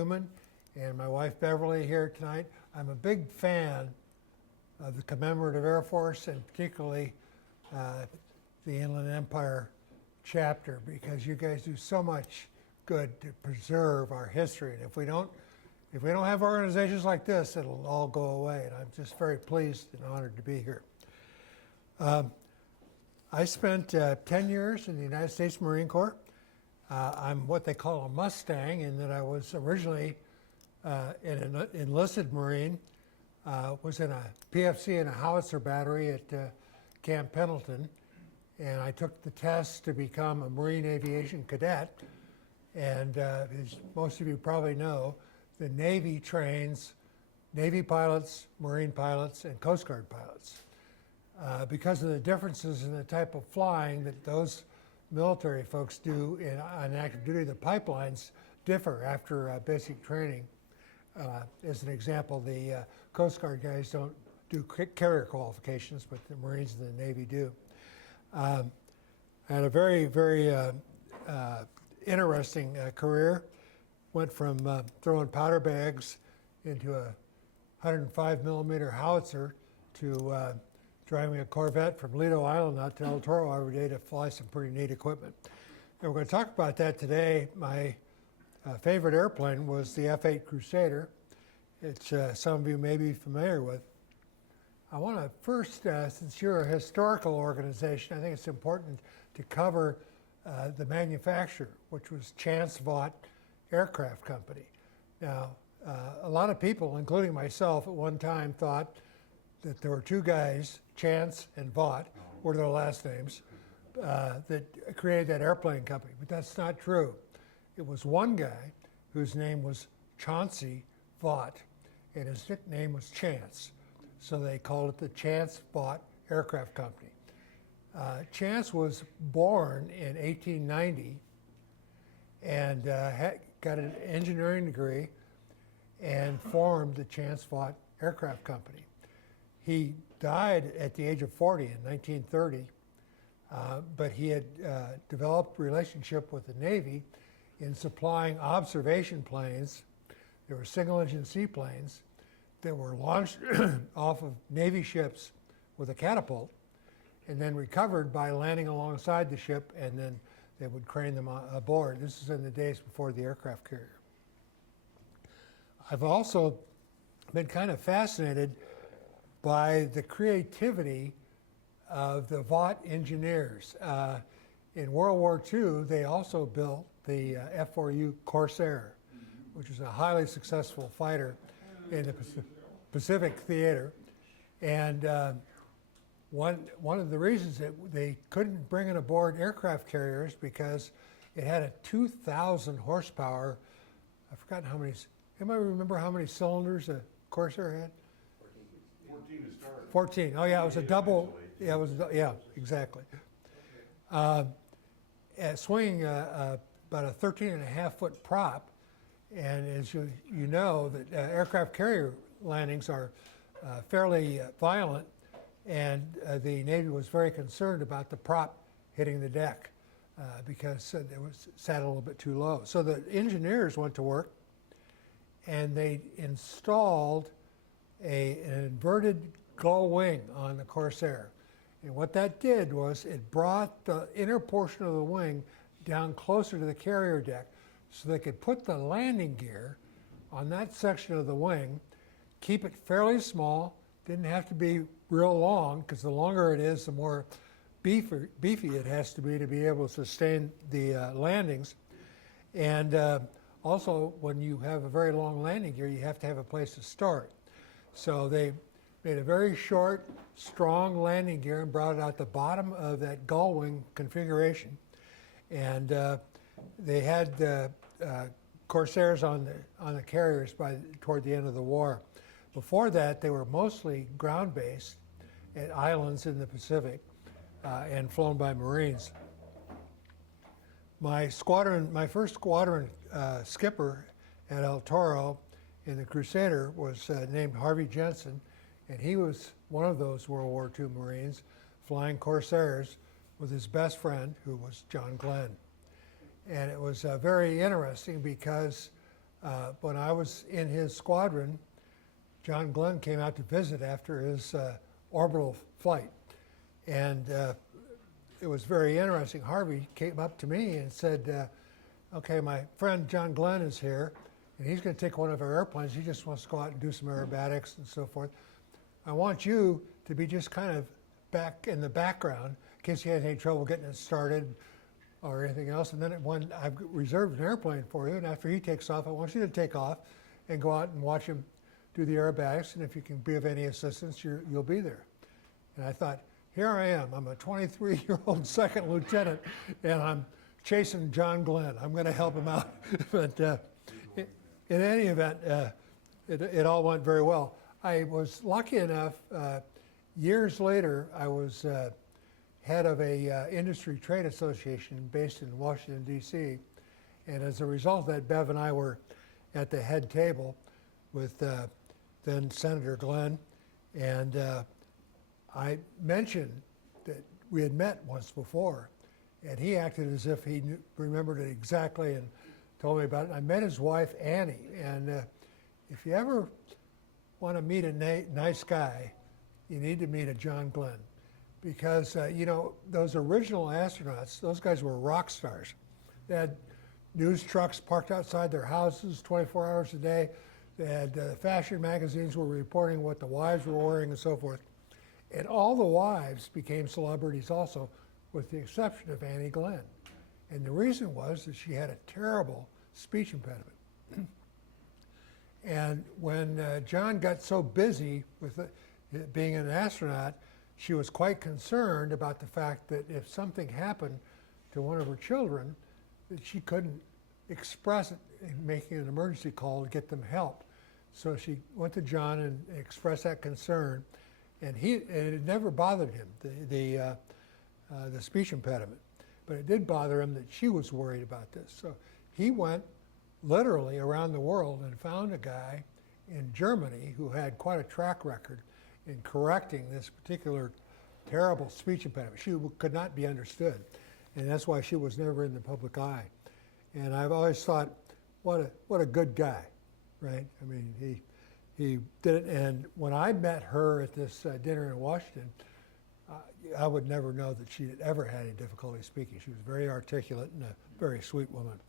Newman and my wife Beverly here tonight. I'm a big fan of the Commemorative Air Force and particularly the Inland Empire chapter because you guys do so much good to preserve our history. And if we don't have organizations like this, it'll all go away. And I'm just very pleased and honored to be here. I spent 10 years in the United States Marine Corps. I'm what they call a Mustang in that I was originally an enlisted Marine, was in a PFC and a howitzer battery at Camp Pendleton, and I took the test to become a Marine Aviation Cadet. And as most of you probably know, the Navy trains Navy pilots, Marine pilots, and Coast Guard pilots. Because of the differences in the type of flying that those military folks do on active duty, the pipelines differ after basic training. As an example, the Coast Guard guys don't do carrier qualifications, but the Marines and the Navy do. I had a very, very interesting career. Went from throwing powder bags into a 105 millimeter howitzer to driving a Corvette from Lido Island out to El Toro every day to fly some pretty neat equipment. And we're going to talk about that today. My favorite airplane was the F-8 Crusader. It's some of you may be familiar with. I want to first, since you're a historical organization, I think it's important to cover the manufacturer, which was Chance Vought Aircraft Company. Now, a lot of people, including myself, at one time thought that there were two guys, Chance and Vought, were their last names, that created that airplane company. But that's not true. It was one guy whose name was Chauncey Vought, and his nickname was Chance. So they called it the Chance Vought Aircraft Company. Chance was born in 1890 and got an engineering degree and formed the Chance Vought Aircraft Company. He died at the age of 40 in 1930, but he had developed a relationship with the Navy in supplying observation planes. There were single-engine seaplanes that were launched off of Navy ships with a catapult and then recovered by landing alongside the ship, and then they would crane them aboard. This is in the days before the aircraft carrier. I've also been kind of fascinated by the creativity of the Vought engineers. In World War II, they also built the F-4U Corsair, which was a highly successful fighter in the Pacific theater. And one of the reasons that they couldn't bring it aboard aircraft carriers because it had a 2,000 horsepower, I've forgotten how many, anybody remember how many cylinders a Corsair had? 14 to start. 14. Oh yeah, it was a double. Yeah, it was. Yeah, exactly. Swinging about a 13.5-foot prop, and as you know, that aircraft carrier landings are fairly violent, and the Navy was very concerned about the prop hitting the deck because it was sat a little bit too low. So the engineers went to work, and they installed an inverted gull wing on the Corsair. And what that did was it brought the inner portion of the wing down closer to the carrier deck so they could put the landing gear on that section of the wing, keep it fairly small, didn't have to be real long, because the longer it is, the more beefy it has to be able to sustain the landings. And also, when you have a very long landing gear, you have to have a place to start. So they made a very short, strong landing gear and brought it out the bottom of that gull wing configuration. And they had the Corsairs on the carriers toward the end of the war. Before that, they were mostly ground-based at islands in the Pacific and flown by Marines. My first squadron skipper at El Toro in the Crusader was named Harvey Jensen, and he was one of those World War II Marines flying Corsairs with his best friend, who was John Glenn. And it was very interesting because When I was in his squadron, John Glenn came out to visit after his orbital flight. And it was very interesting. Harvey came up to me and said, okay, my friend John Glenn is here, and he's going to take one of our airplanes. He just wants to go out and do some aerobatics and so forth. I want you to be just kind of back in the background in case he has any trouble getting it started or anything else. And then when I've reserved an airplane for you, and after he takes off, I want you to take off and go out and watch him do the aerobatics, and if you can be of any assistance, you'll be there. And I thought, here I am. I'm a 23-year-old second lieutenant, and I'm chasing John Glenn. I'm going to help him out. But in any event, it all went very well. I was lucky enough, years later, I was head of a industry trade association based in Washington, D.C. And as a result of that, Bev and I were at the head table with then Senator Glenn. And I mentioned that we had met once before, and he acted as if he remembered it exactly and told me about it. I met his wife, Annie, and if you ever want to meet a nice guy, you need to meet a John Glenn, because you know, those original astronauts, those guys were rock stars. They had news trucks parked outside their houses 24 hours a day. They had fashion magazines were reporting what the wives were wearing and so forth. And all the wives became celebrities also, with the exception of Annie Glenn. And the reason was that she had a terrible speech impediment. And when John got so busy with being an astronaut, she was quite concerned about the fact that if something happened to one of her children, that she couldn't express it in making an emergency call to get them help. So she went to John and expressed that concern. And it never bothered him, the speech impediment. But it did bother him that she was worried about this. So he went literally around the world and found a guy in Germany who had quite a track record in correcting this particular terrible speech impediment. She could not be understood. And that's why she was never in the public eye. And I've always thought, what a good guy, right? I mean, he did it, and when I met her at this dinner in Washington, I would never know that she had ever had any difficulty speaking. She was very articulate and a very sweet woman.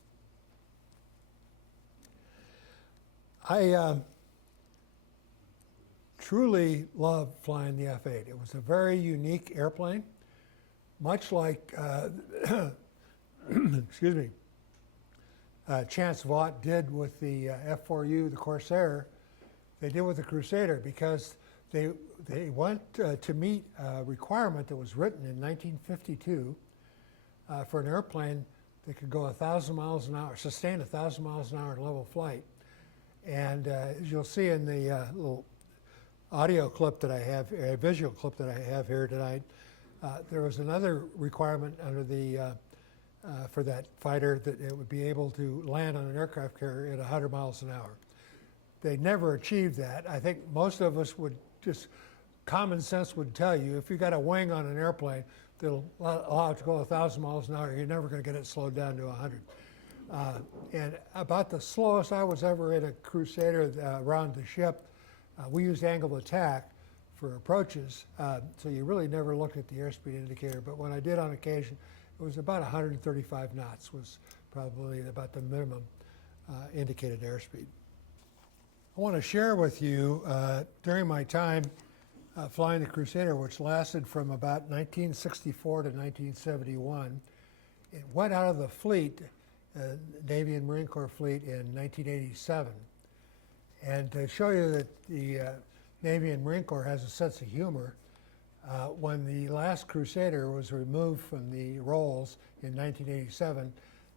I truly loved flying the F-8. It was a very unique airplane, much like, excuse me, Chance Vaught did with the F-4U, the Corsair. They did with the Crusader, because they went to meet a requirement that was written in 1952 for an airplane that could go 1,000 miles an hour, sustain 1,000 miles an hour in level flight. And as you'll see in the little audio clip that I have, visual clip that I have here tonight, there was another requirement under the for that fighter that it would be able to land on an aircraft carrier at 100 miles an hour. They never achieved that. I think most of us would just, common sense would tell you, if you got a wing on an airplane that'll allow it to go 1,000 miles an hour, you're never going to get it slowed down to 100. And about the slowest I was ever in a Crusader around the ship, we used angle of attack for approaches, so you really never looked at the airspeed indicator. But when I did on occasion, it was about 135 knots was probably about the minimum indicated airspeed. I want to share with you, during my time flying the Crusader, which lasted from about 1964 to 1971, it went out of the fleet, Navy and Marine Corps fleet, in 1987. And to show you that the Navy and Marine Corps has a sense of humor, when the last Crusader was removed from the rolls in 1987,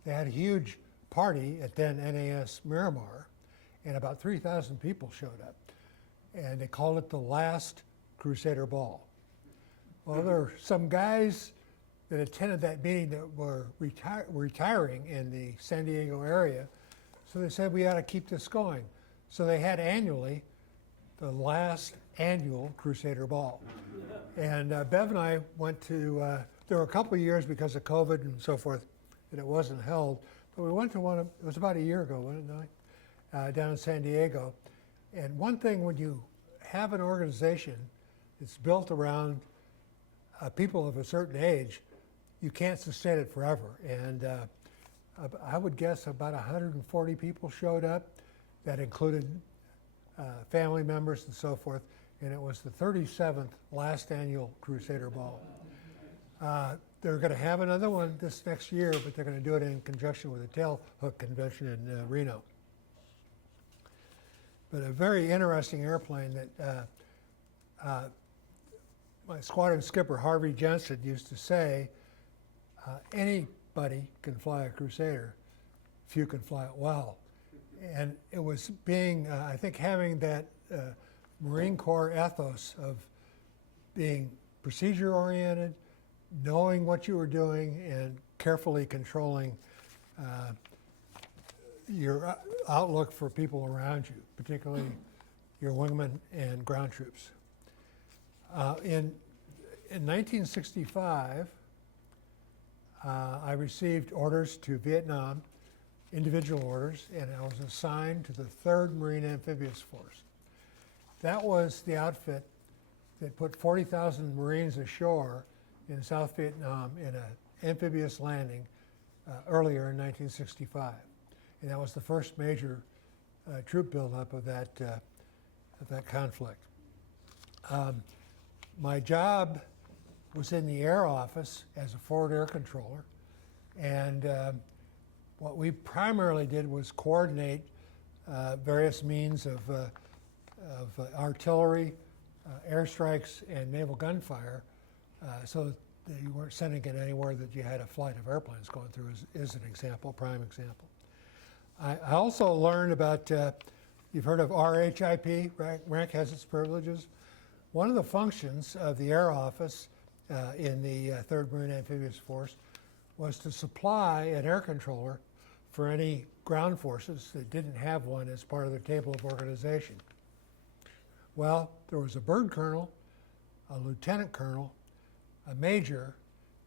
they had a huge party at then NAS Miramar, and about 3,000 people showed up. And they called it the last Crusader Ball. Well, there were some guys that attended that meeting that were retiring in the San Diego area, so they said we ought to keep this going. So they had annually the last annual Crusader Ball. And Bev and I went to, there were a couple of years because of COVID and so forth that it wasn't held, but we went to one, it was about a year ago, wasn't it, down in San Diego. And one thing, when you have an organization that's built around people of a certain age, you can't sustain it forever. And I would guess about 140 people showed up. That included family members and so forth. And it was the 37th last annual Crusader Ball. They're going to have another one this next year, but they're going to do it in conjunction with the Tailhook Convention in Reno. But a very interesting airplane that my squadron skipper, Harvey Jensen, used to say, anybody can fly a Crusader, few can fly it well. And it was being, I think, having that Marine Corps ethos of being procedure-oriented, knowing what you were doing, and carefully controlling your outlook for people around you, particularly your wingmen and ground troops. In 1965, I received orders to Vietnam, individual orders, and I was assigned to the 3rd Marine Amphibious Force. That was the outfit that put 40,000 Marines ashore in South Vietnam in an amphibious landing earlier in 1965. And that was the first major troop buildup of that conflict. My job was in the Air Office as a forward air controller, and what we primarily did was coordinate various means of artillery, airstrikes, and naval gunfire, so that you weren't sending it anywhere that you had a flight of airplanes going through, is an example, prime example. I also learned about, you've heard of RHIP, rank has its privileges. One of the functions of the Air Office in the 3rd Marine Amphibious Force was to supply an air controller for any ground forces that didn't have one as part of their table of organization. Well, there was a bird colonel, a lieutenant colonel, a major,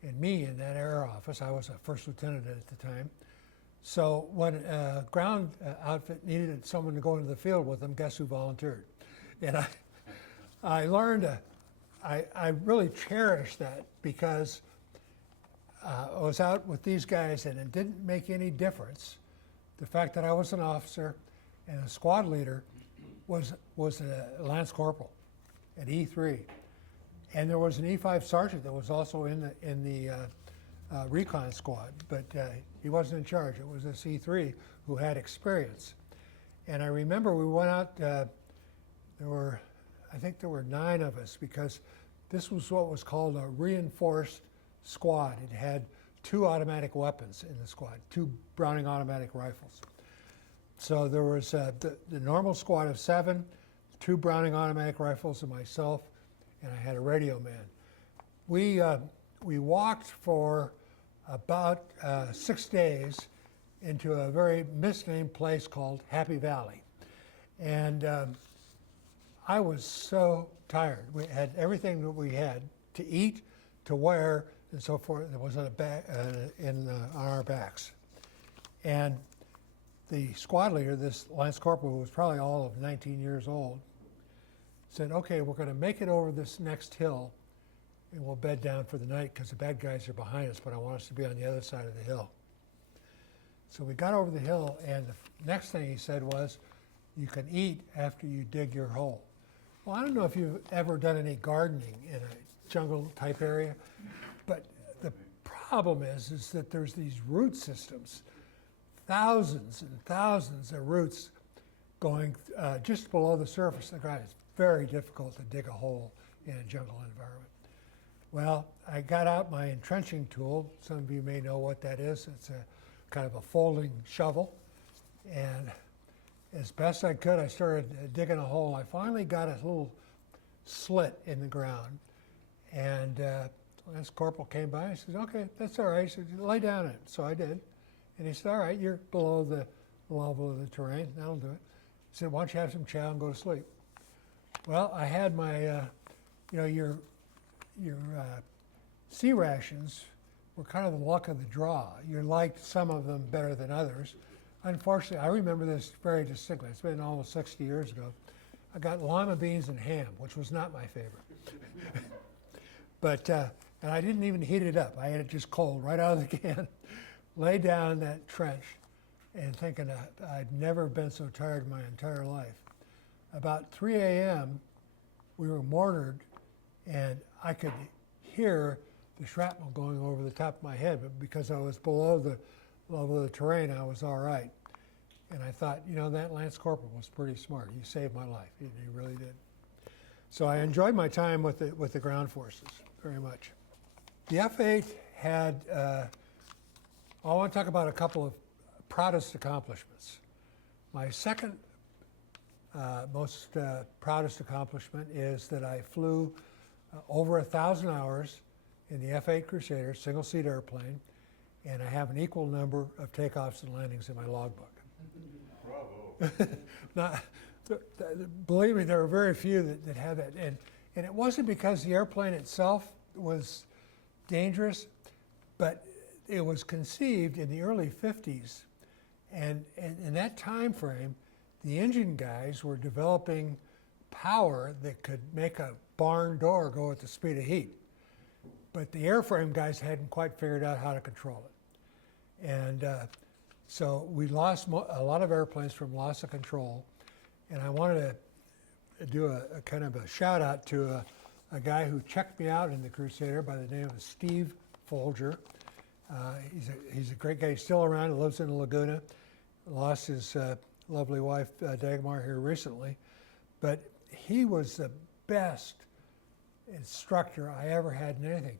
and me in that Air Office. I was a first lieutenant at the time. So when a ground outfit needed someone to go into the field with them, guess who volunteered? And I learned, I really cherished that, because I was out with these guys and it didn't make any difference. The fact that I was an officer and a squad leader was a Lance Corporal at E3. And there was an E5 sergeant that was also in the recon squad, but he wasn't in charge. It was this E3 who had experience. And I remember we went out, I think there were 9 of us, because this was what was called a reinforced squad. It had 2 automatic weapons in the squad, 2 Browning automatic rifles. So there was the normal squad of 7, 2 Browning automatic rifles, and myself, and I had a radio man. We walked for about 6 days into a very misnamed place called Happy Valley. And I was so tired. We had everything that we had to eat, to wear, and so forth. It was on our backs. And the squad leader, this Lance Corporal, who was probably all of 19 years old, said, okay, we're going to make it over this next hill, and we'll bed down for the night because the bad guys are behind us, but I want us to be on the other side of the hill. So we got over the hill, and the next thing he said was, you can eat after you dig your hole. Well, I don't know if you've ever done any gardening in a jungle-type area, but the problem is that there's these root systems, thousands and thousands of roots going just below the surface of the ground. It's very difficult to dig a hole in a jungle environment. Well, I got out my entrenching tool. Some of you may know what that is. It's a kind of a folding shovel. And as best I could, I started digging a hole. I finally got a little slit in the ground. And this corporal came by and says, okay, that's all right. He said, lay down in it. So I did. And he said, all right, you're below the level of the terrain. That'll do it. He said, why don't you have some chow and go to sleep? Well, I had my, your sea rations were kind of the luck of the draw. You liked some of them better than others. unfortunately, I remember this very distinctly. It's been almost 60 years ago. I got lima beans and ham, which was not my favorite. But, and I didn't even heat it up. I ate it just cold, right out of the can. Lay down in that trench and thinking I'd never been so tired in my entire life. About 3 a.m., we were mortared, and I could hear the shrapnel going over the top of my head, but because I was below the level of the terrain, I was all right. And I thought, you know, that Lance Corporal was pretty smart. He saved my life. He really did. So I enjoyed my time with the ground forces very much. The F-8 had, I want to talk about a couple of proudest accomplishments. My second most proudest accomplishment is that I flew over 1,000 hours in the F-8 Crusader, single-seat airplane, and I have an equal number of takeoffs and landings in my logbook. Bravo. Now, believe me, there are very few that have that. And it wasn't because the airplane itself was dangerous, but it was conceived in the early 50s. And in that time frame, the engine guys were developing power that could make a barn door go at the speed of heat. But the airframe guys hadn't quite figured out how to control it. And so we lost a lot of airplanes from loss of control. And I wanted to do a kind of a shout out to a guy who checked me out in the Crusader by the name of Steve Folger. He's a great guy. He's still around. He lives in Laguna. Lost his lovely wife, Dagmar, here recently. But he was the best instructor I ever had in anything.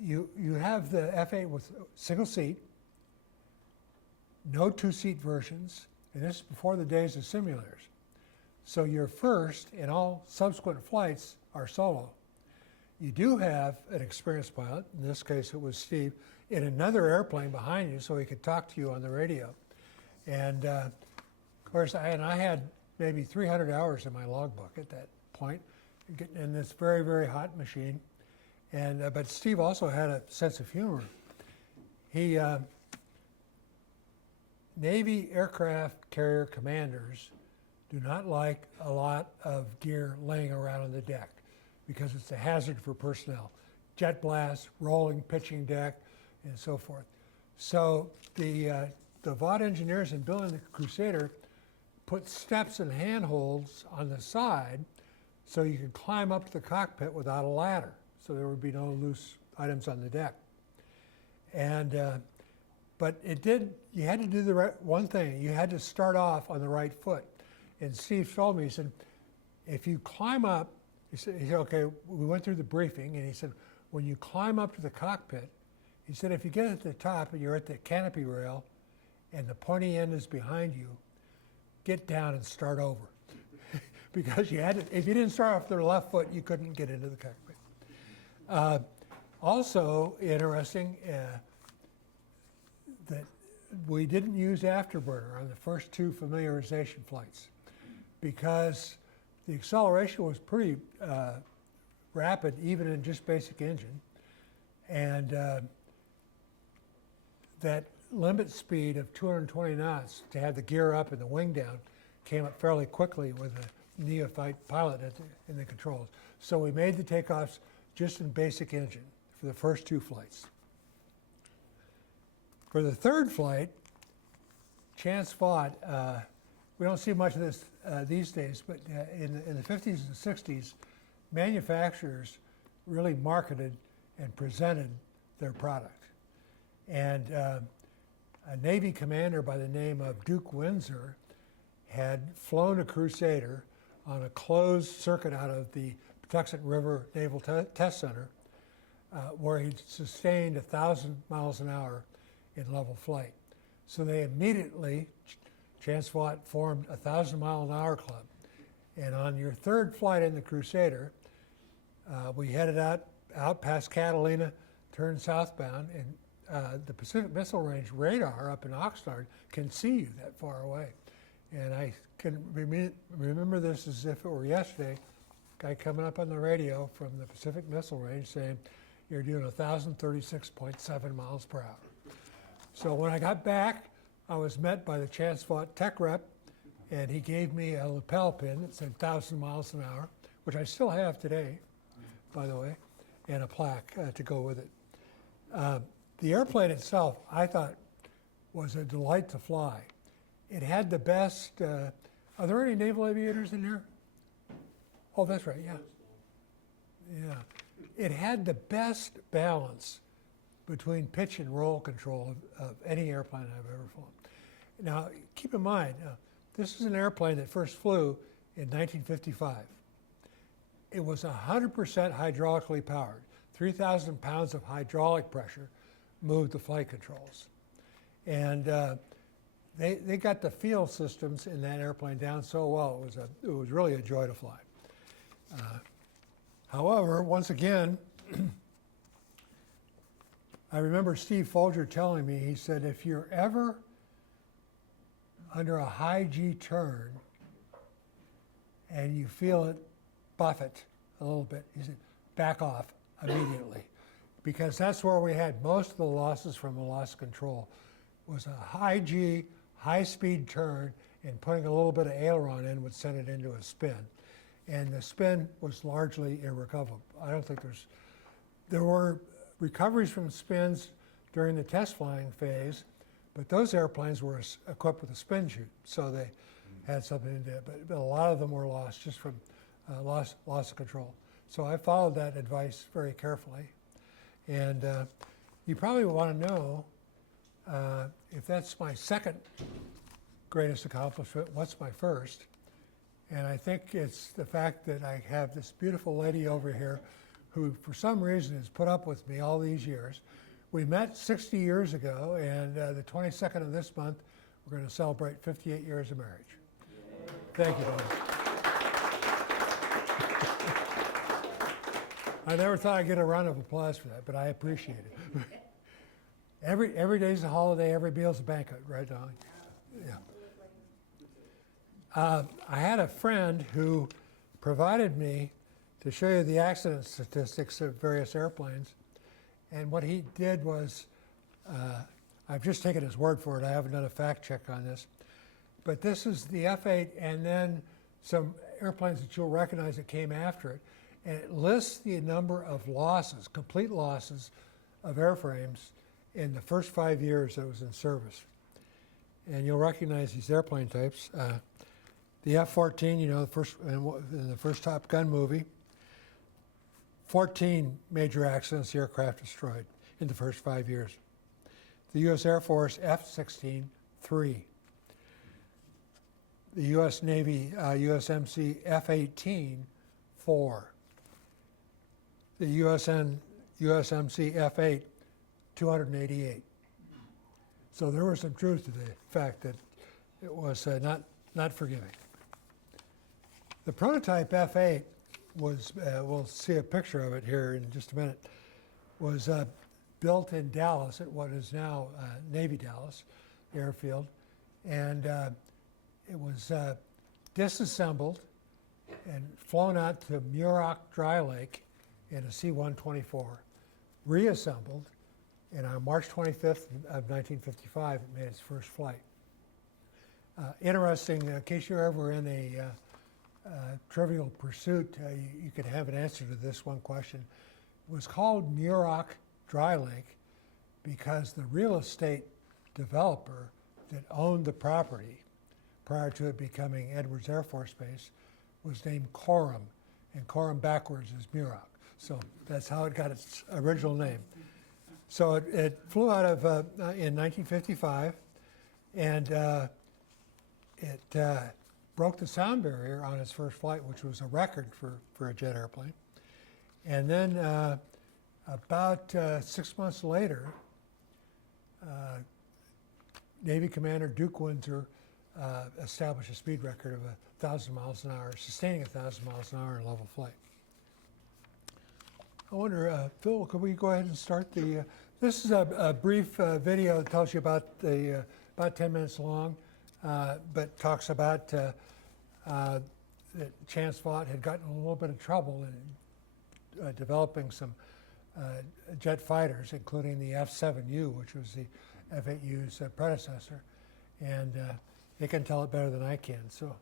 You have the F-8 with single seat, no two-seat versions, and this is before the days of simulators. So your first and all subsequent flights are solo. You do have an experienced pilot, in this case it was Steve, in another airplane behind you so he could talk to you on the radio. And of course, I had maybe 300 hours in my logbook at that point, in this very, very hot machine. And but Steve also had a sense of humor. He Navy aircraft carrier commanders do not like a lot of gear laying around on the deck because it's a hazard for personnel. Jet blast, rolling, pitching deck, and so forth. So the Vought engineers in building the Crusader put steps and handholds on the side so you could climb up to the cockpit without a ladder, so there would be no loose items on the deck. And but you had to do the one thing. You had to start off on the right foot. And Steve told me, he said, if you climb up, he said, okay, we went through the briefing, and he said, when you climb up to the cockpit, he said, if you get at the top and you're at the canopy rail and the pointy end is behind you, get down and start over. Because you had to, if you didn't start off the left foot, you couldn't get into the cockpit. Also interesting that we didn't use afterburner on the first two familiarization flights because the acceleration was pretty rapid, even in just basic engine. And that limit speed of 220 knots to have the gear up and the wing down came up fairly quickly with a neophyte pilot in the controls. So we made the takeoffs just in basic engine for the first two flights. For the third flight, Chance Vought, we don't see much of this these days, but in the 50s and 60s, manufacturers really marketed and presented their product. And a Navy commander by the name of Duke Windsor had flown a Crusader on a closed circuit out of the Patuxent River Naval Test Center, where he sustained 1,000 miles an hour in level flight. So they immediately, Chance Vought formed a 1,000-mile-an-hour club. And on your third flight in the Crusader, we headed out past Catalina, turned southbound, and the Pacific Missile Range radar up in Oxnard can see you that far away. And I can remember this as if it were yesterday, guy coming up on the radio from the Pacific Missile Range saying, you're doing 1,036.7 miles per hour. So when I got back I was met by the Chance Vought tech rep, and he gave me a lapel pin that said 1,000 miles an hour, which I still have today, by the way, and a plaque to go with it. The airplane itself, I thought, was a delight to fly. It had the best, are there any naval aviators in there? Oh, that's right, yeah. Yeah. It had the best balance between pitch and roll control of any airplane I've ever flown. Now, keep in mind, this is an airplane that first flew in 1955. It was 100% hydraulically powered. 3,000 pounds of hydraulic pressure moved the flight controls. And they got the field systems in that airplane down so well, it was really a joy to fly. However, once again, I remember Steve Folger telling me, he said, if you're ever under a high G turn and you feel it buffet a little bit, he said, back off immediately. Because that's where we had most of the losses from the loss of control, was a high G, high speed turn, and putting a little bit of aileron in would send it into a spin. And the spin was largely irrecoverable. I don't think there were recoveries from spins during the test flying phase, but those airplanes were equipped with a spin chute, so they had something to do. But a lot of them were lost just from loss of control. So I followed that advice very carefully. And you probably want to know if that's my second greatest accomplishment, what's my first? And I think it's the fact that I have this beautiful lady over here who, for some reason, has put up with me all these years. We met 60 years ago, and the 22nd of this month, we're going to celebrate 58 years of marriage. Thank you, Dawn. I never thought I'd get a round of applause for that, but I appreciate it. Every day's a holiday, every meal's a banquet, right, Dawn? Yeah. I had a friend who provided me to show you the accident statistics of various airplanes. And what he did was, I've just taken his word for it. I haven't done a fact check on this. But this is the F-8 and then some airplanes that you'll recognize that came after it. And it lists the number of losses, complete losses of airframes in the first 5 years that it was in service. And you'll recognize these airplane types. The F-14, you know, in the first Top Gun movie, 14 major accidents, the aircraft destroyed in the first 5 years. The U.S. Air Force F-16, 3. The U.S. Navy USMC F-18, 4. The USMC F-8, 288. So there was some truth to the fact that it was not forgiving. The prototype F-8 was, we'll see a picture of it here in just a minute, was built in Dallas at what is now Navy Dallas Airfield. And it was disassembled and flown out to Muroc Dry Lake in a C-124, reassembled, and on March 25th of 1955, it made its first flight. Interesting, in case you're ever in a Trivial Pursuit, you could have an answer to this one question. It was called Muroc Dry Lake because the real estate developer that owned the property prior to it becoming Edwards Air Force Base was named Coram, and Coram backwards is Muroc. So that's how it got its original name. So it flew out of in 1955, and it broke the sound barrier on its first flight, which was a record for a jet airplane. And then about 6 months later, Navy Commander Duke Windsor established a speed record of 1,000 miles an hour, sustaining 1,000 miles an hour in level flight. I wonder, Phil, could we go ahead and start the, this is a brief video that tells you about about 10 minutes long, but talks about that Chance Vought had gotten a little bit of trouble in developing some jet fighters, including the F-7U, which was the F-8U's predecessor. and they can tell it better than I can. So,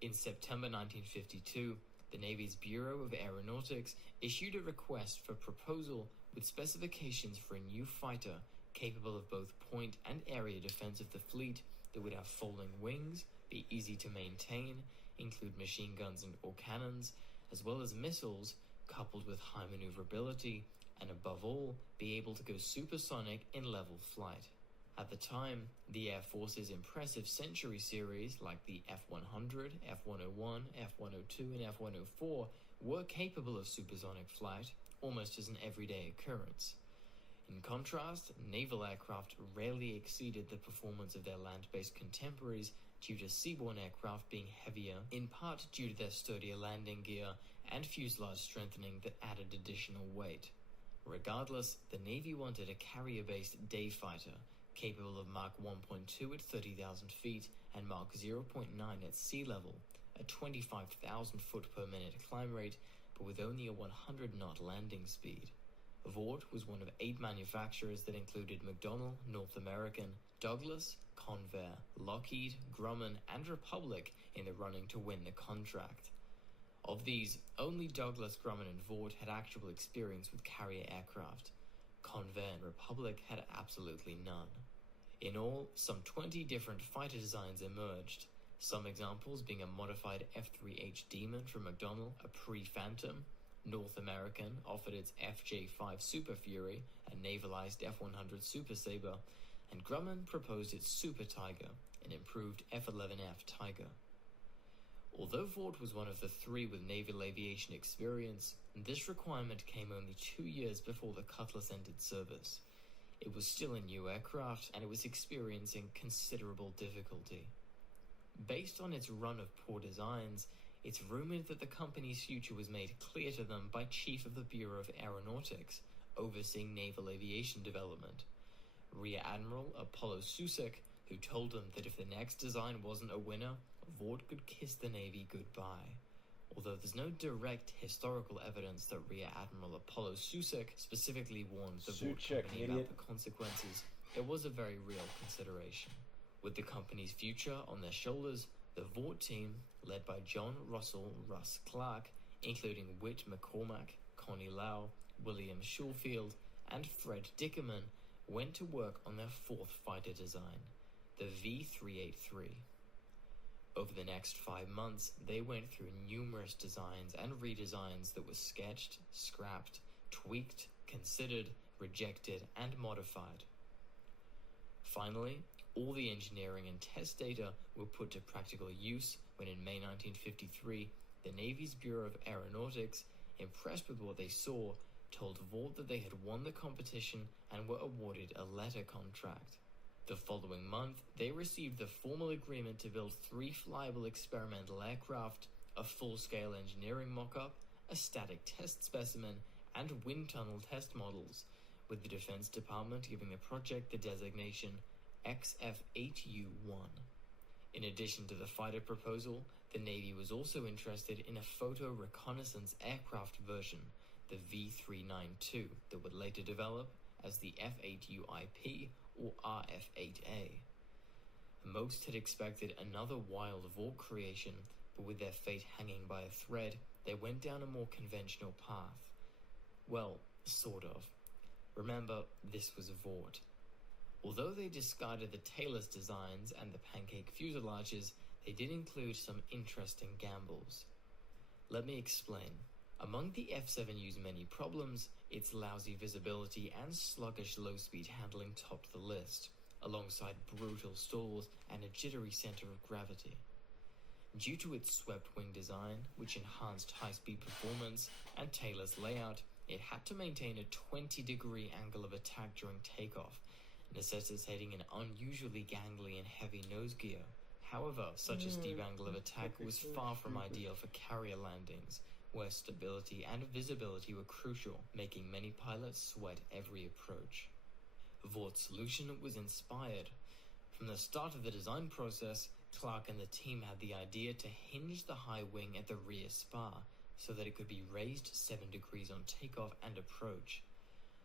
In September 1952, the Navy's Bureau of Aeronautics issued a request for proposal with specifications for a new fighter capable of both point and area defense of the fleet that would have folding wings, be easy to maintain, include machine guns or cannons, as well as missiles coupled with high maneuverability, and above all, be able to go supersonic in level flight. At the time, the Air Force's impressive Century series like the F-100, F-101, F-102, and F-104 were capable of supersonic flight almost as an everyday occurrence. In contrast, naval aircraft rarely exceeded the performance of their land-based contemporaries due to seaborne aircraft being heavier, in part due to their sturdier landing gear and fuselage strengthening that added additional weight. Regardless, the Navy wanted a carrier-based day fighter capable of Mach 1.2 at 30,000 feet and Mach 0.9 at sea level, a 25,000 foot per minute climb rate, but with only a 100-knot landing speed. Vought was one of 8 manufacturers that included McDonnell, North American, Douglas, Convair, Lockheed, Grumman, and Republic in the running to win the contract. Of these, only Douglas, Grumman, and Vought had actual experience with carrier aircraft. Convair and Republic had absolutely none. In all, some 20 different fighter designs emerged, some examples being a modified F-3H Demon from McDonnell, a pre-Phantom. North American offered its FJ-5 Super Fury, a navalized F-100 Super Sabre, and Grumman proposed its Super Tiger, an improved F-11F Tiger. Although Vought was one of the 3 with naval aviation experience, this requirement came only 2 years before the Cutlass ended service. It was still a new aircraft, and it was experiencing considerable difficulty. Based on its run of poor designs, it's rumored that the company's future was made clear to them by Chief of the Bureau of Aeronautics, overseeing naval aviation development, Rear Admiral Apollo Susek, who told them that if the next design wasn't a winner, Vought could kiss the Navy goodbye. Although there's no direct historical evidence that Rear Admiral Apollo Susek specifically warned the Vought company about the consequences, it was a very real consideration. With the company's future on their shoulders, the Vought team, led by John Russell Russ Clark, including Whit McCormack, Connie Lau, William Schulfield, and Fred Dickerman, went to work on their 4th fighter design, the V-383. Over the next 5 months, they went through numerous designs and redesigns that were sketched, scrapped, tweaked, considered, rejected, and modified. Finally, all the engineering and test data were put to practical use when in May 1953, the Navy's Bureau of Aeronautics, impressed with what they saw, told Vought that they had won the competition and were awarded a letter contract. The following month, they received the formal agreement to build 3 flyable experimental aircraft, a full-scale engineering mock-up, a static test specimen, and wind tunnel test models, with the Defense Department giving the project the designation XF-8U-1. In addition to the fighter proposal, the Navy was also interested in a photo reconnaissance aircraft version, the V-392, that would later develop as the F-8UIP or RF-8A. Most had expected another wild Vought creation, but with their fate hanging by a thread, they went down a more conventional path. Well, sort of. Remember, this was Vought. Although they discarded the tailless designs and the pancake fuselages, they did include some interesting gambles. Let me explain. Among the F-7U's many problems, its lousy visibility and sluggish low-speed handling topped the list, alongside brutal stalls and a jittery center of gravity. Due to its swept-wing design, which enhanced high-speed performance, and tailless layout, it had to maintain a 20-degree angle of attack during takeoff, necessitating an unusually gangly and heavy nose gear. However, such a steep angle of attack was far from ideal for carrier landings, where stability and visibility were crucial, making many pilots sweat every approach. Vaught's solution was inspired. From the start of the design process, Clark and the team had the idea to hinge the high wing at the rear spar so that it could be raised 7 degrees on takeoff and approach.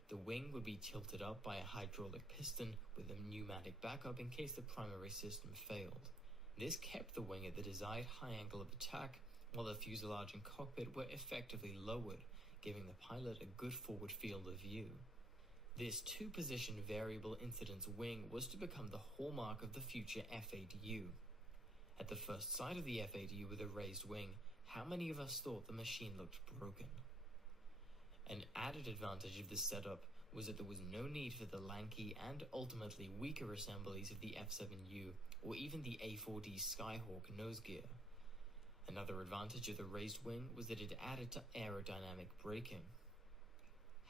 The wing would be tilted up by a hydraulic piston with a pneumatic backup in case the primary system failed. This kept the wing at the desired high angle of attack, while the fuselage and cockpit were effectively lowered, giving the pilot a good forward field of view. This two-position variable incidence wing was to become the hallmark of the future F-8U. At the first sight of the F-8U with a raised wing, how many of us thought the machine looked broken? An added advantage of this setup was that there was no need for the lanky and ultimately weaker assemblies of the F-7U or even the A-4D Skyhawk nose gear. Another advantage of the raised wing was that it added to aerodynamic braking.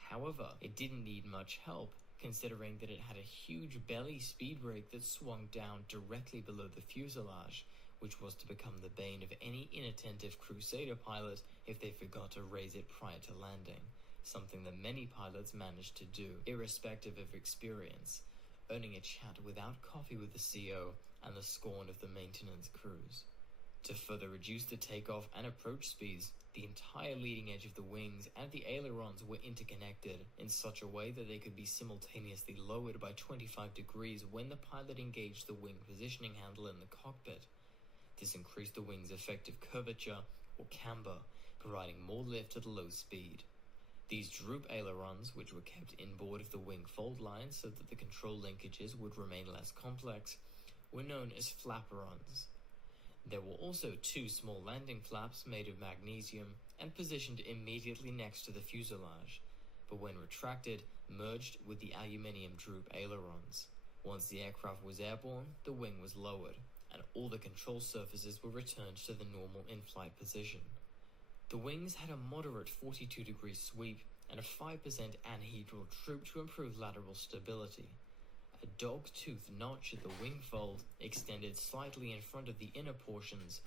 However, it didn't need much help, considering that it had a huge belly speed brake that swung down directly below the fuselage, which was to become the bane of any inattentive Crusader pilot if they forgot to raise it prior to landing, something that many pilots managed to do, irrespective of experience, earning a chat without coffee with the CO and the scorn of the maintenance crews. To further reduce the takeoff and approach speeds, the entire leading edge of the wings and the ailerons were interconnected in such a way that they could be simultaneously lowered by 25 degrees when the pilot engaged the wing positioning handle in the cockpit. This increased the wing's effective curvature, or camber, providing more lift at low speed. These droop ailerons, which were kept inboard of the wing fold line so that the control linkages would remain less complex, were known as flaperons. There were also two small landing flaps made of magnesium and positioned immediately next to the fuselage, but when retracted, merged with the aluminium droop ailerons. Once the aircraft was airborne, the wing was lowered, and all the control surfaces were returned to the normal in-flight position. The wings had a moderate 42-degree sweep and a 5% anhedral droop to improve lateral stability. A dog-tooth notch at the wing fold extended slightly in front of the inner portions.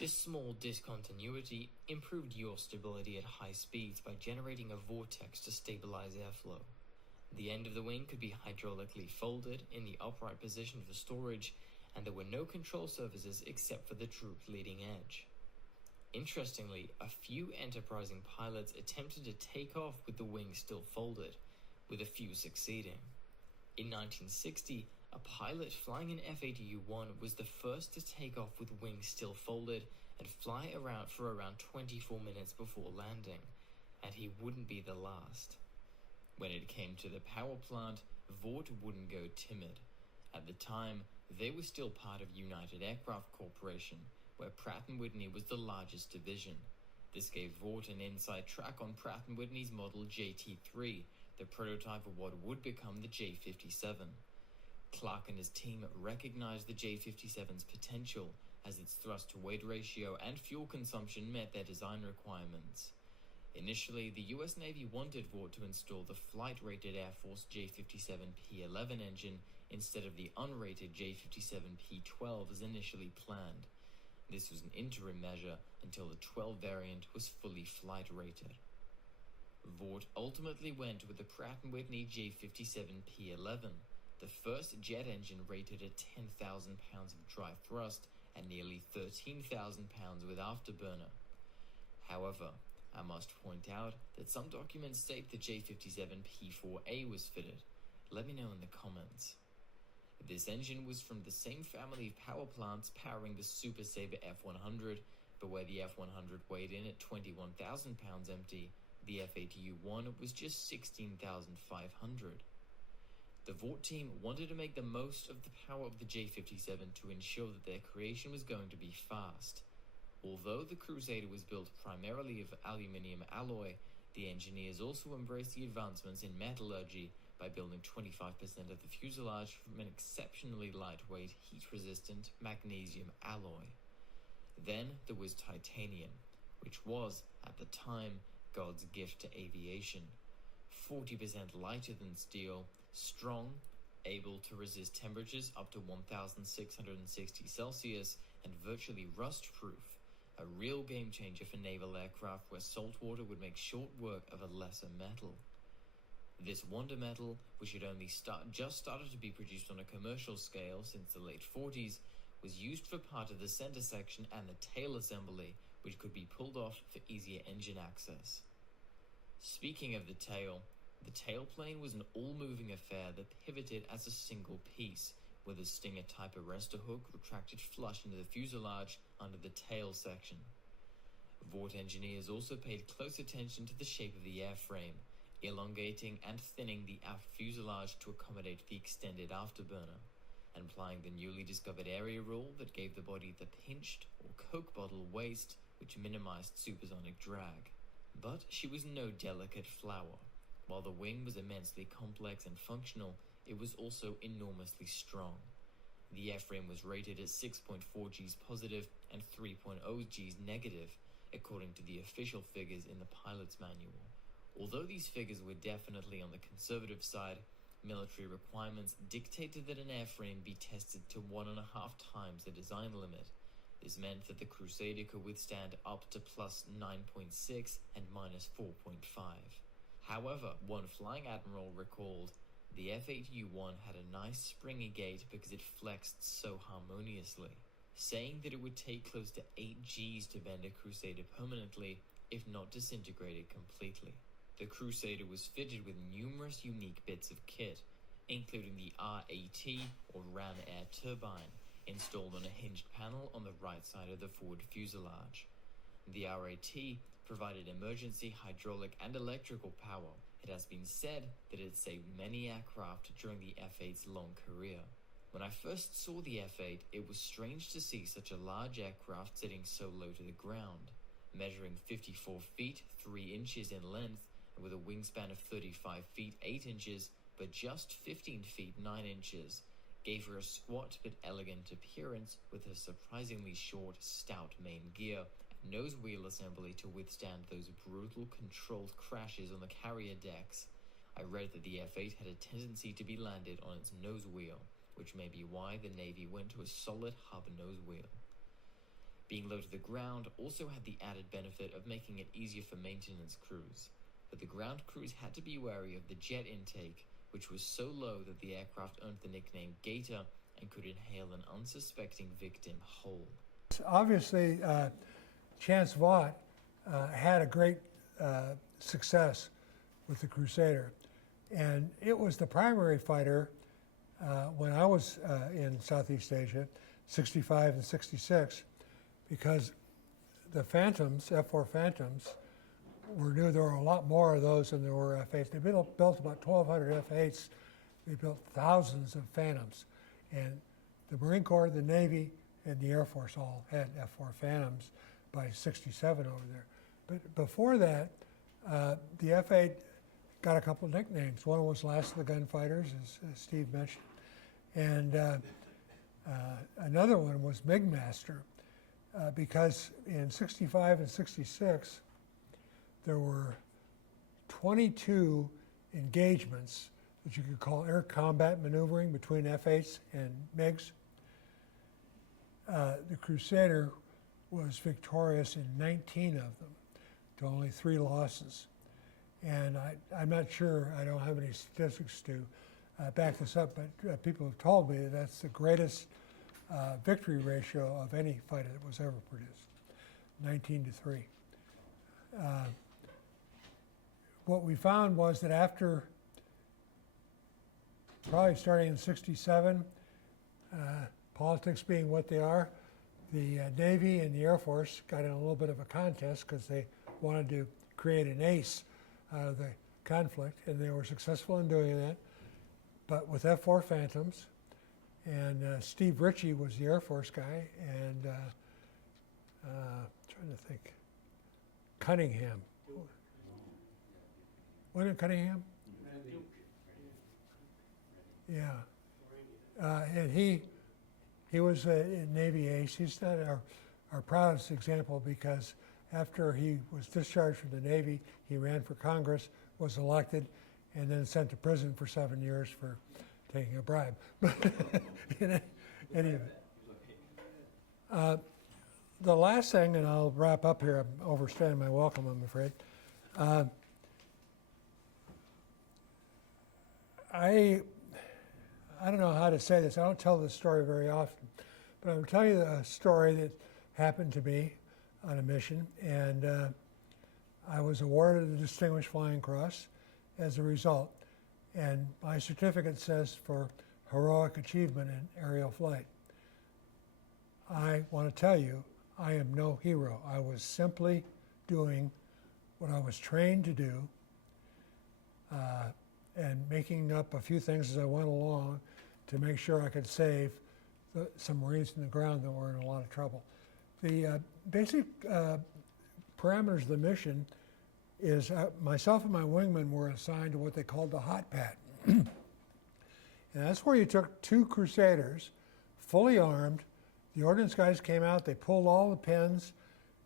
This small discontinuity improved yaw stability at high speeds by generating a vortex to stabilize airflow. The end of the wing could be hydraulically folded in the upright position for storage, and there were no control surfaces except for the drooped leading edge. Interestingly, a few enterprising pilots attempted to take off with the wing still folded, with a few succeeding. In 1960, a pilot flying an F-8U-1 was the first to take off with wings still folded and fly around for around 24 minutes before landing, and he wouldn't be the last. When it came to the power plant, Vought wouldn't go timid. At the time, they were still part of United Aircraft Corporation, where Pratt & Whitney was the largest division. This gave Vought an inside track on Pratt & Whitney's model JT3, the prototype of what would become the J57. Clark and his team recognized the J57's potential as its thrust-to-weight ratio and fuel consumption met their design requirements. Initially, the US Navy wanted Vought to install the flight-rated Air Force J57P11 engine instead of the unrated J57P12 as initially planned. This was an interim measure until the 12 variant was fully flight-rated. Vought ultimately went with the Pratt & Whitney J57P11, the first jet engine rated at 10,000 pounds of dry thrust and nearly 13,000 pounds with afterburner. However, I must point out that some documents state the J57P4A was fitted. Let me know in the comments. This engine was from the same family of power plants powering the Super Sabre F100, but where the F100 weighed in at 21,000 pounds empty, the F-8U-1 was just 16,500. The Vought team wanted to make the most of the power of the J57 to ensure that their creation was going to be fast. Although the Crusader was built primarily of aluminium alloy, the engineers also embraced the advancements in metallurgy by building 25% of the fuselage from an exceptionally lightweight, heat-resistant magnesium alloy. Then there was titanium, which was, at the time, God's gift to aviation. 40% lighter than steel, strong, able to resist temperatures up to 1,660 Celsius, and virtually rust-proof. A real game-changer for naval aircraft where salt water would make short work of a lesser metal. This wonder metal, which had only just started to be produced on a commercial scale since the late 40s, was used for part of the center section and the tail assembly, which could be pulled off for easier engine access. Speaking of the tail, The tailplane was an all-moving affair that pivoted as a single piece, with a Stinger-type arrestor hook retracted flush into the fuselage under the tail section. Vought engineers also paid close attention to the shape of the airframe, elongating and thinning the aft fuselage to accommodate the extended afterburner, and applying the newly discovered area rule that gave the body the pinched or Coke bottle waist, which minimized supersonic drag. But she was no delicate flower. While the wing was immensely complex and functional, it was also enormously strong. The airframe was rated at 6.4 Gs positive and 3.0 Gs negative, according to the official figures in the pilot's manual. Although these figures were definitely on the conservative side, military requirements dictated that an airframe be tested to 1.5 times the design limit. This meant that the Crusader could withstand up to plus 9.6 and minus 4.5. However, one flying admiral recalled, the F-8U-1 had a nice springy gait because it flexed so harmoniously, saying that it would take close to 8 Gs to bend a Crusader permanently, if not disintegrate it completely. The Crusader was fitted with numerous unique bits of kit, including the RAT, or ram air turbine, installed on a hinged panel on the right side of the forward fuselage. The RAT provided emergency hydraulic and electrical power. It has been said that it saved many aircraft during the F-8's long career. When I first saw the F-8, it was strange to see such a large aircraft sitting so low to the ground, measuring 54 feet 3 inches in length, and with a wingspan of 35 feet 8 inches, but just 15 feet 9 inches, gave her a squat but elegant appearance with her surprisingly short, stout main gear and nose wheel assembly to withstand those brutal controlled crashes on the carrier decks. I read that the F-8 had a tendency to be landed on its nose wheel, which may be why the Navy went to a solid hub nose wheel. Being low to the ground also had the added benefit of making it easier for maintenance crews, but the ground crews had to be wary of the jet intake, which was so low that the aircraft earned the nickname Gator and could inhale an unsuspecting victim whole. Obviously, Chance Vaught had a great success with the Crusader, and it was the primary fighter when I was in Southeast Asia, 65 and 66, because the Phantoms, F-4 Phantoms, there were a lot more of those than there were F-8s. They built about 1,200 F-8s. They built thousands of Phantoms. And the Marine Corps, the Navy, and the Air Force all had F-4 Phantoms by 67 over there. But before that, the F-8 got a couple of nicknames. One was Last of the Gunfighters, as Steve mentioned. And another one was MiG-Master, because in 65 and 66, there were 22 engagements that you could call air combat maneuvering between F-8s and MiGs. The Crusader was victorious in 19 of them, to only 3 losses. And I'm not sure, I don't have any statistics to back this up, but people have told me that that's the greatest victory ratio of any fighter that was ever produced, 19-3. What we found was that after, probably starting in 67, politics being what they are, the Navy and the Air Force got in a little bit of a contest because they wanted to create an ace out of the conflict, and they were successful in doing that, but with F-4 Phantoms. And Steve Ritchie was the Air Force guy, and trying to think, Cunningham. Wasn't it Cunningham? Yeah. And he was a Navy ace. He's not our proudest example because after he was discharged from the Navy, he ran for Congress, was elected, and then sent to prison for 7 years for taking a bribe. In any event. The last thing, and I'll wrap up here, I'm overstaying my welcome, I'm afraid. I don't know how to say this. I don't tell this story very often, but I'm telling you a story that happened to me on a mission, and I was awarded the Distinguished Flying Cross, as a result. And my certificate says for heroic achievement in aerial flight. I want to tell you, I am no hero. I was simply doing what I was trained to do, and making up a few things as I went along to make sure I could save some Marines in the ground that were in a lot of trouble. The basic parameters of the mission is myself and my wingman were assigned to what they called the hot pad. And that's where you took 2 Crusaders, fully armed. The ordnance guys came out, they pulled all the pins,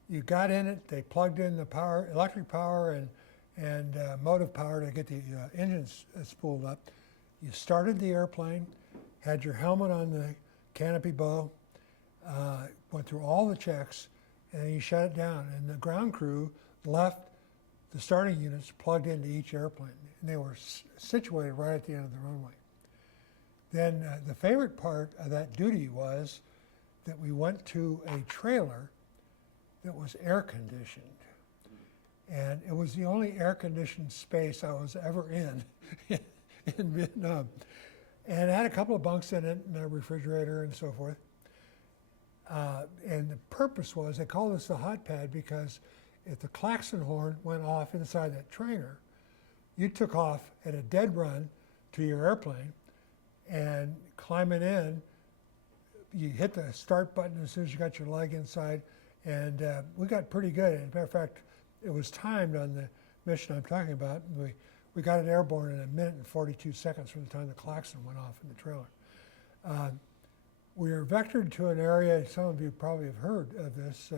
you got in it, they plugged in the power, electric power and motive power to get the engines spooled up. You started the airplane, had your helmet on the canopy bow, went through all the checks, and then you shut it down. And the ground crew left the starting units plugged into each airplane, and they were situated right at the end of the runway. Then the favorite part of that duty was that we went to a trailer that was air conditioned. And it was the only air conditioned space I was ever in Vietnam. And it had a couple of bunks in it and a refrigerator and so forth. And the purpose was, they called this the hot pad because if the klaxon horn went off inside that trainer, you took off at a dead run to your airplane and climbing in, you hit the start button as soon as you got your leg inside, and we got pretty good. As a matter of fact, it was timed on the mission I'm talking about. We got it airborne in 1 minute and 42 seconds from the time the klaxon went off in the trailer. We were vectored to an area, some of you probably have heard of this,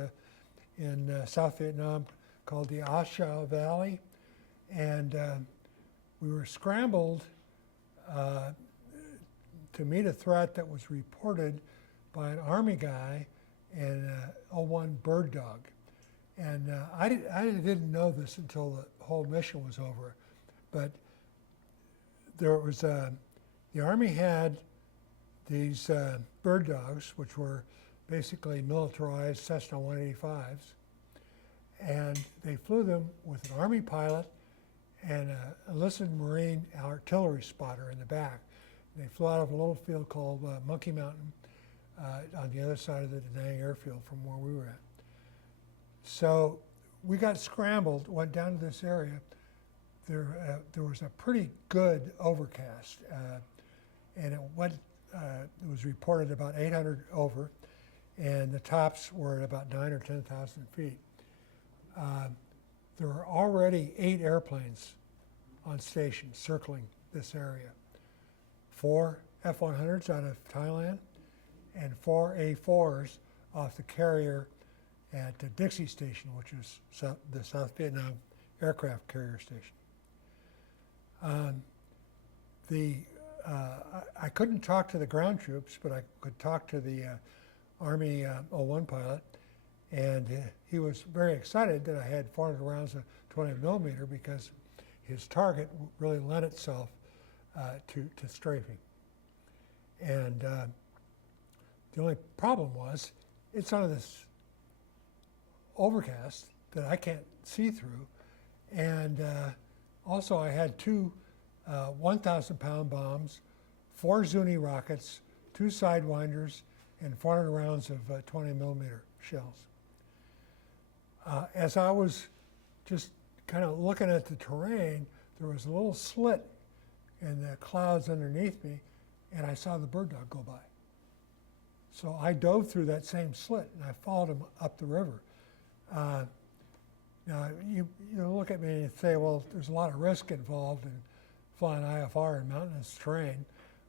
in South Vietnam called the A Shau Valley. And we were scrambled to meet a threat that was reported by an Army guy and O-1 Bird Dog. And I didn't know this until the whole mission was over, but there was, the Army had these bird dogs, which were basically militarized Cessna 185s, and they flew them with an Army pilot and an enlisted Marine artillery spotter in the back. They flew out of a little field called Monkey Mountain on the other side of the Da Nang airfield from where we were at. So we got scrambled, went down to this area. There was a pretty good overcast, and it was reported about 800 over, and the tops were at about 9,000 or 10,000 feet. There were already 8 airplanes on station circling this area. 4 F-100s out of Thailand and 4 A-4s off the carrier at the Dixie Station, which is the South Vietnam aircraft carrier station. I couldn't talk to the ground troops, but I could talk to the Army O-1 pilot, and he was very excited that I had 400 rounds of 20 millimeter because his target really lent itself to strafing. And the only problem was it's under this overcast that I can't see through, and also I had 2 1,000-pound bombs, 4 Zuni rockets, 2 Sidewinders, and 400 rounds of 20 millimeter shells. As I was just kind of looking at the terrain, there was a little slit in the clouds underneath me, and I saw the bird dog go by. So I dove through that same slit, and I followed him up the river. Now, you look at me and say, well, there's a lot of risk involved in flying IFR in mountainous terrain.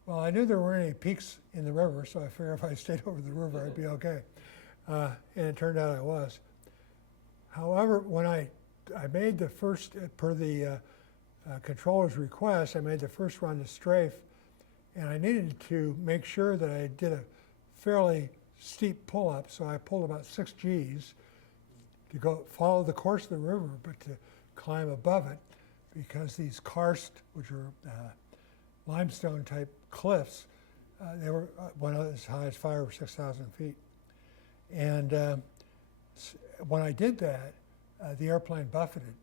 Well, I knew there weren't any peaks in the river, so I figured if I stayed over the river, I'd be okay. And it turned out I was. However, when I made the first, per the controller's request, I made the first run to strafe, and I needed to make sure that I did a fairly steep pull-up, so I pulled about 6 Gs to go follow the course of the river, but to climb above it, because these karst, which are limestone-type cliffs, they went as high as 5,000 or 6,000 feet. And when I did that, the airplane buffeted.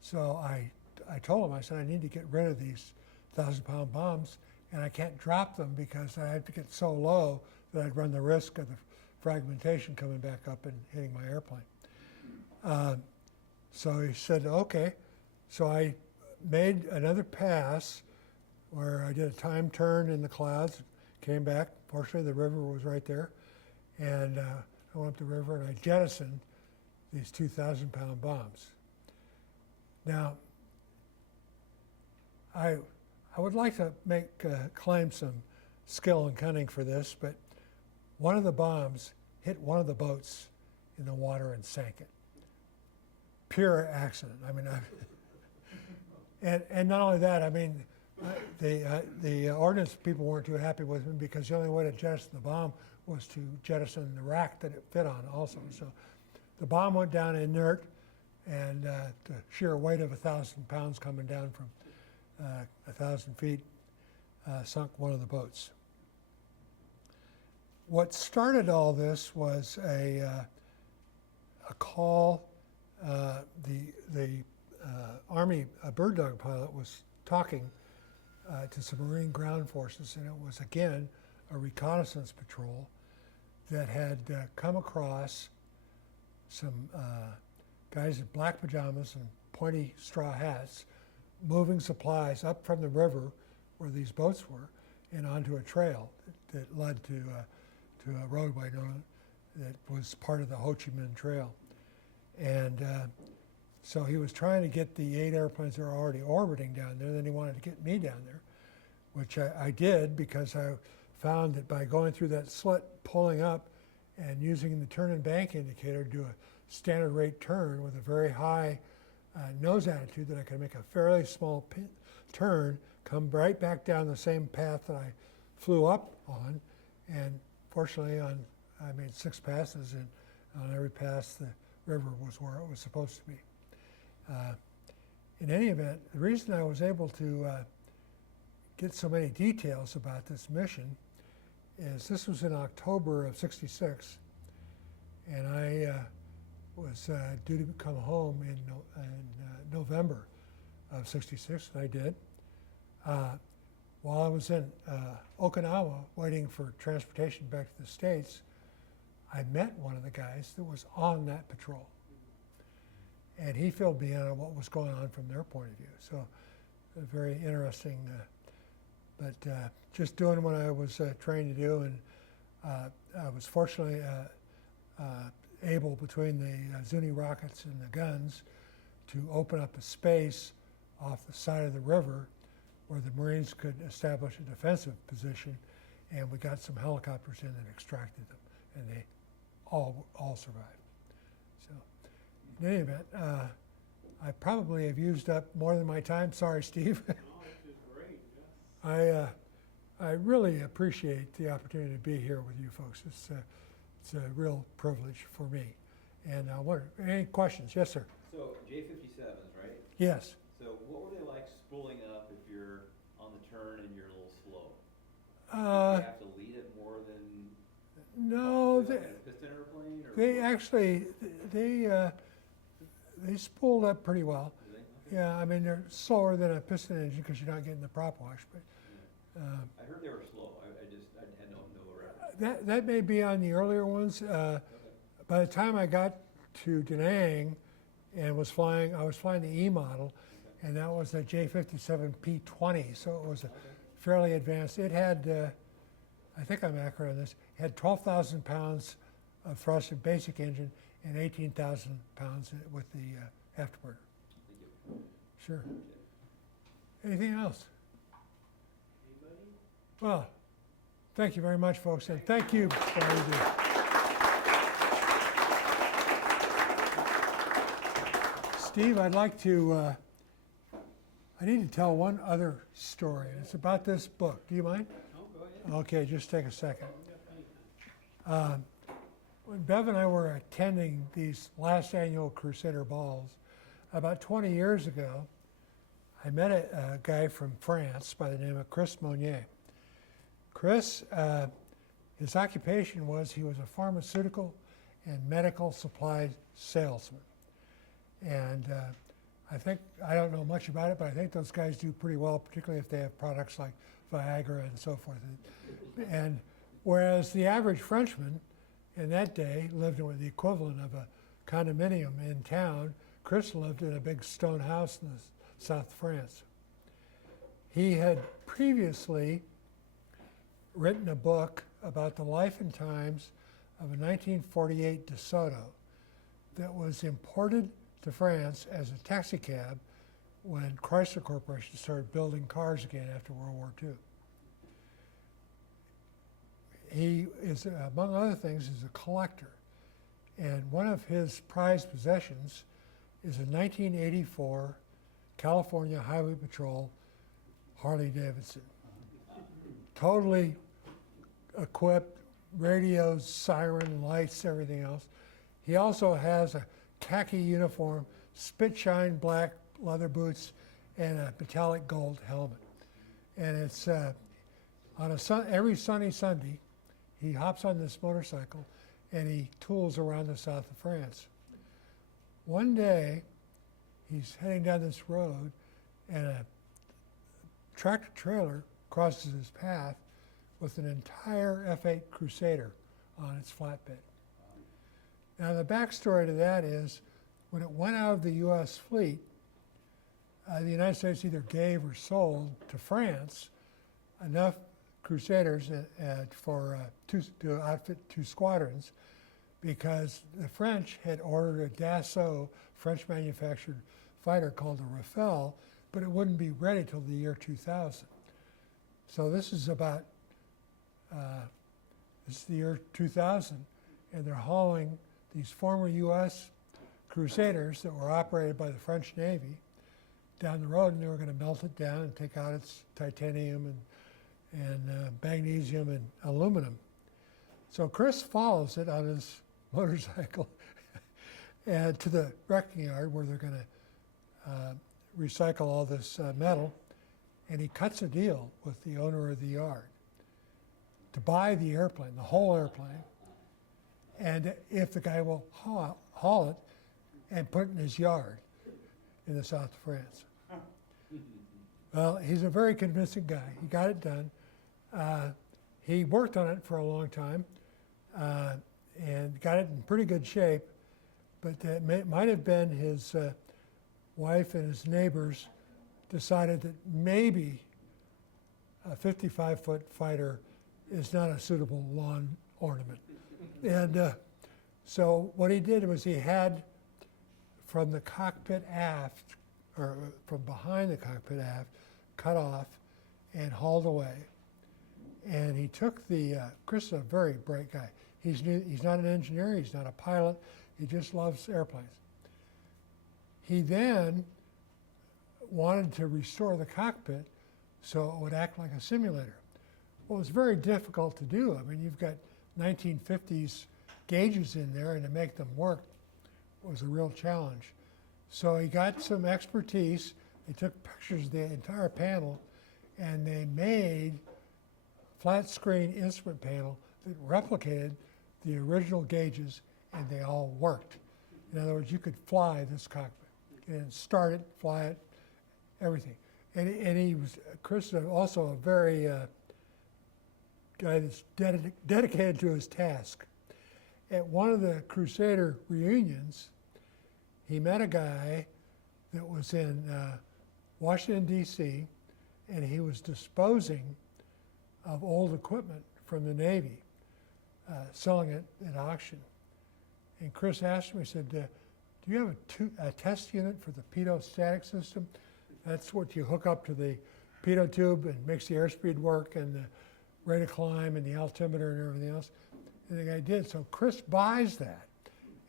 So I I told him, I said, I need to get rid of these 1,000-pound bombs, and I can't drop them because I have to get so low that I'd run the risk of the fragmentation coming back up and hitting my airplane. So he said, okay. So I made another pass where I did a time turn in the clouds, came back. Fortunately, the river was right there. And I went up the river and I jettisoned these 2,000-pound bombs. Now, I would like to claim some skill and cunning for this, but one of the bombs hit one of the boats in the water and sank it. Pure accident. I mean, and not only that, I mean, the ordnance people weren't too happy with me because the only way to jettison the bomb was to jettison the rack that it fit on also. So the bomb went down inert, and the sheer weight of 1,000 pounds coming down from 1,000 feet sunk one of the boats. What started all this was a call. The Army bird dog pilot was talking to some Marine ground forces, and it was again a reconnaissance patrol that had come across some guys in black pajamas and pointy straw hats moving supplies up from the river where these boats were and onto a trail that led to a roadway that was part of the Ho Chi Minh Trail. And so he was trying to get the 8 airplanes that were already orbiting down there, then he wanted to get me down there, which I did because I found that by going through that slit, pulling up, and using the turn and bank indicator to do a standard rate turn with a very high nose attitude, that I could make a fairly small turn, come right back down the same path that I flew up on, and fortunately I made 6 passes, and on every pass the river was where it was supposed to be. In any event, the reason I was able to get so many details about this mission is this was in October of '66, and I was due to come home in November of '66, and I did. While I was in Okinawa waiting for transportation back to the States, I met one of the guys that was on that patrol. And he filled me in on what was going on from their point of view. So very interesting, but just doing what I was trained to do. And I was fortunately able, between the Zuni rockets and the guns, to open up a space off the side of the river where the Marines could establish a defensive position, and we got some helicopters in and extracted them, and they all survived. So in any event, I probably have used up more than my time. Sorry, Steve. No, this is great, yes. I really appreciate the opportunity to be here with you folks. It's a real privilege for me. And any questions? Yes, sir. So J-57s, right? Yes. So what were they like spooling up if you're on the turn and you're a little slow? Do you have to lead it more than No, like a piston airplane? Or they actually they spooled up pretty well. Do they? Okay. Yeah, I mean they're slower than a piston engine because you're not getting the prop wash. But I heard they were slow. I had no reference. that may be on the earlier ones. Okay. By the time I got to Da Nang and I was flying the E model, and that was a J-57 P-20, so it was a fairly advanced. It had, I think I'm accurate on this, it had 12,000 pounds of thrust and basic engine and 18,000 pounds with the afterburner. Thank you. Sure. Anything else? Anybody? Well, thank you very much, folks, and thank you for all you do. Steve, I'd like to, I need to tell one other story. It's about this book. Do you mind? No, go ahead. Okay, just take a second. When Bev and I were attending these last annual Crusader Balls, about 20 years ago, I met a guy from France by the name of Chris Monnier. Chris, his occupation was he was a pharmaceutical and medical supply salesman. And I don't know much about it, but I think those guys do pretty well, particularly if they have products like Viagra and so forth. And whereas the average Frenchman in that day lived with the equivalent of a condominium in town, Chris lived in a big stone house in the south of France. He had previously written a book about the life and times of a 1948 DeSoto that was imported to France as a taxi cab when Chrysler Corporation started building cars again after World War II. He is, among other things, is a collector. And one of his prized possessions is a 1984 California Highway Patrol Harley Davidson. Totally equipped, radios, siren, lights, everything else. He also has a khaki uniform, spit shine black leather boots, and a metallic gold helmet. And it's on every sunny Sunday, he hops on this motorcycle and he tools around the south of France. One day, he's heading down this road and a tractor trailer crosses his path with an entire F-8 Crusader on its flatbed. Now the backstory to that is when it went out of the U.S. fleet, the United States either gave or sold to France enough Crusaders to outfit 2 squadrons because the French had ordered a Dassault French manufactured fighter called the Rafale, but it wouldn't be ready till the year 2000. So this is about, this is the year 2000, and they're hauling these former U.S. Crusaders that were operated by the French Navy down the road, and they were going to melt it down and take out its titanium and magnesium and aluminum. So Chris follows it on his motorcycle and to the wrecking yard where they're going to recycle all this metal, and he cuts a deal with the owner of the yard to buy the airplane, the whole airplane, and if the guy will haul it and put it in his yard in the south of France. Well, he's a very convincing guy. He got it done. He worked on it for a long time and got it in pretty good shape, but it might have been his wife and his neighbors decided that maybe a 55-foot fighter is not a suitable lawn ornament. And so what he did was he had from the cockpit aft, or from behind the cockpit aft, cut off and hauled away. And he took Chris is a very bright guy. He's not an engineer, he's not a pilot, he just loves airplanes. He then wanted to restore the cockpit so it would act like a simulator. Well, it was very difficult to do. I mean, you've got 1950s gauges in there, and to make them work was a real challenge. So he got some expertise. They took pictures of the entire panel, and they made a flat screen instrument panel that replicated the original gauges, and they all worked. In other words, you could fly this cockpit and start it, fly it, everything. And he was, Chris is also a very guy that's dedicated to his task. At one of the Crusader reunions, he met a guy that was in Washington, D.C., and he was disposing of old equipment from the Navy, selling it at auction. And Chris asked me, he said, do you have a test unit for the pitot static system? That's what you hook up to the pitot tube and makes the airspeed work and the rate of climb and the altimeter and everything else. And the guy did. So Chris buys that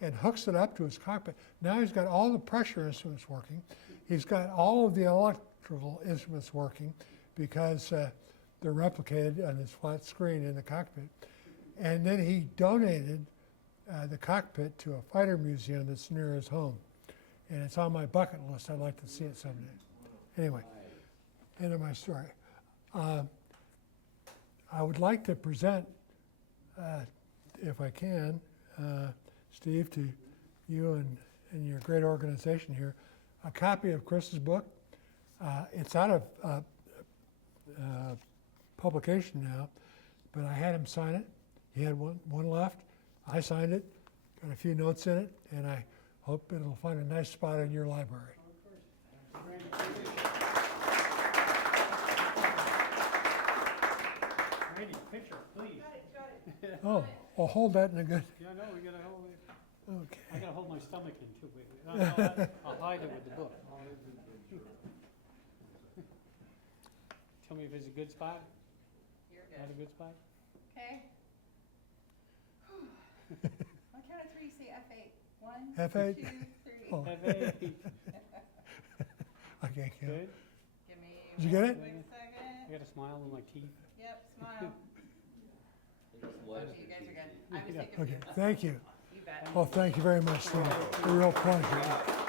and hooks it up to his cockpit. Now he's got all the pressure instruments working. He's got all of the electrical instruments working because they're replicated on this flat screen in the cockpit. And then he donated the cockpit to a fighter museum that's near his home. And it's on my bucket list. I'd like to see it someday. Anyway, end of my story. I would like to present, if I can, Steve, to you and your great organization here, a copy of Chris's book. It's out of publication now, but I had him sign it. He had one left. I signed it, got a few notes in it, and I hope it'll find a nice spot in your library. Randy, picture, please. Oh, I'll hold that in a good. Yeah, no, we gotta hold it. I Okay. gotta hold my stomach in too. Wait, wait. No, I'll hide it with the book. Tell me if it's a good spot. You're Not a good. good spot? Okay. On count of three, say F8. 1, F8? 2, 3. Oh. F-8. I can't count. Good. Give me Did you get it? one quick I second. got a smile on my teeth. Yep, smile. Just Okay, left you it, guys are you good. see. I was Yeah. taking Okay, pictures. thank you. You bet. Oh, thank you very much, Steve. A real pleasure.